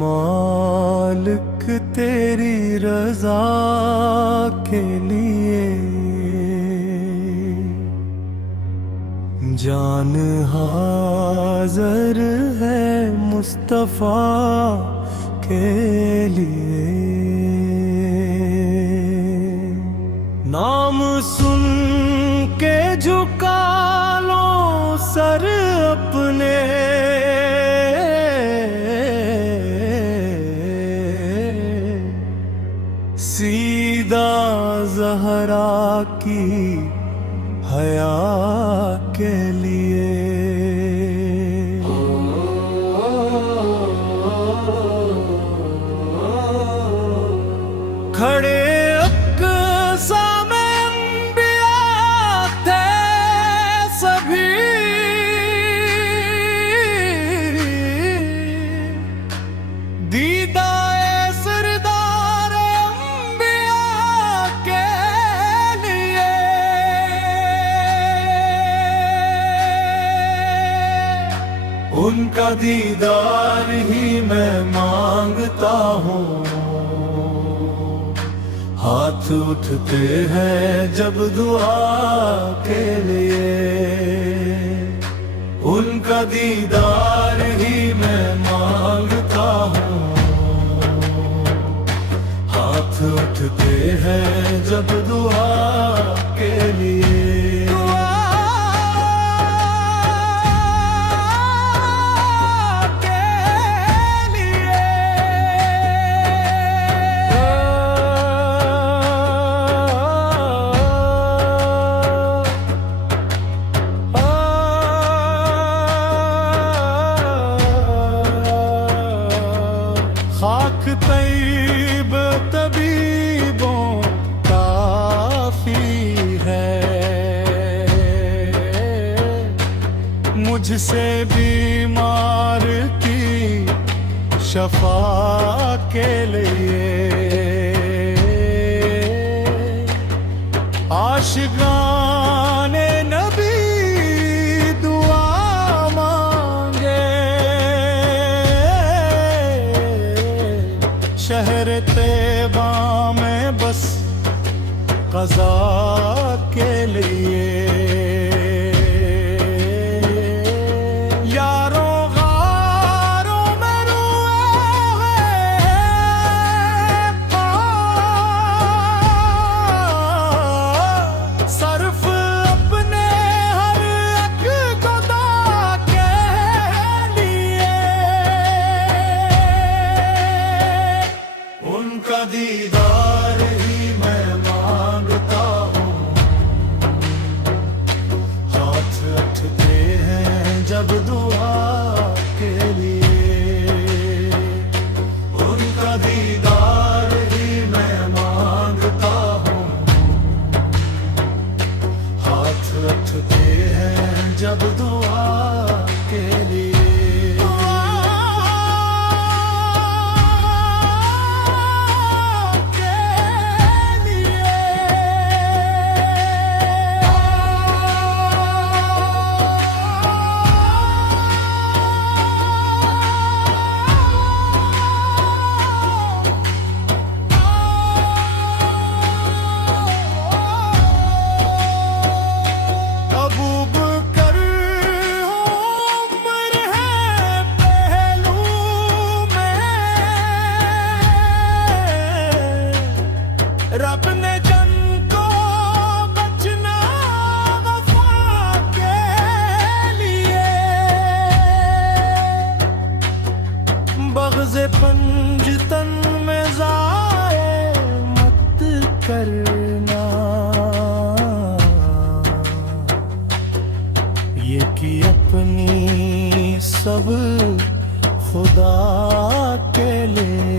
मालिक तेरी रजा के लिए जान हाज़िर है मुस्तफ़ा के लिए। नाम सुन के झुका लो सर अपने, सीधा ज़हरा की हया के लिए। खड़े अक्सा में अंबिया थे सभी, दीदाए सरदार अंबिया के लिए। उनका दीदार ही मैं मांगता हूँ, हाथ उठते हैं जब दुआ के लिए। उनका दीदार ही मैं मांगता हूँ, हाथ उठते हैं जब दुआ के लिए। खाक तैब तबीबों काफी है, मुझसे बीमार की शफा के लिए। आशिकाने नबी दुआ मांगे, शहर तैबा में बस क़ज़ा के लिए। यारों गारों में रुए सर्फ अपने हर एक खुदा के लिए। उनका दीदार ही मैं मांगता हूँ, हाथ उठते हैं जब दुआ के लिए। उनका दीदार ही मैं मांगता हूँ, हाथ उठते हैं जब दुआ के लिए। रब ने जन को बचना वफा के लिए, बग़्ज़े पंजतन में ज़ाए मत करना, ये कि अपनी सब खुदा के लिए।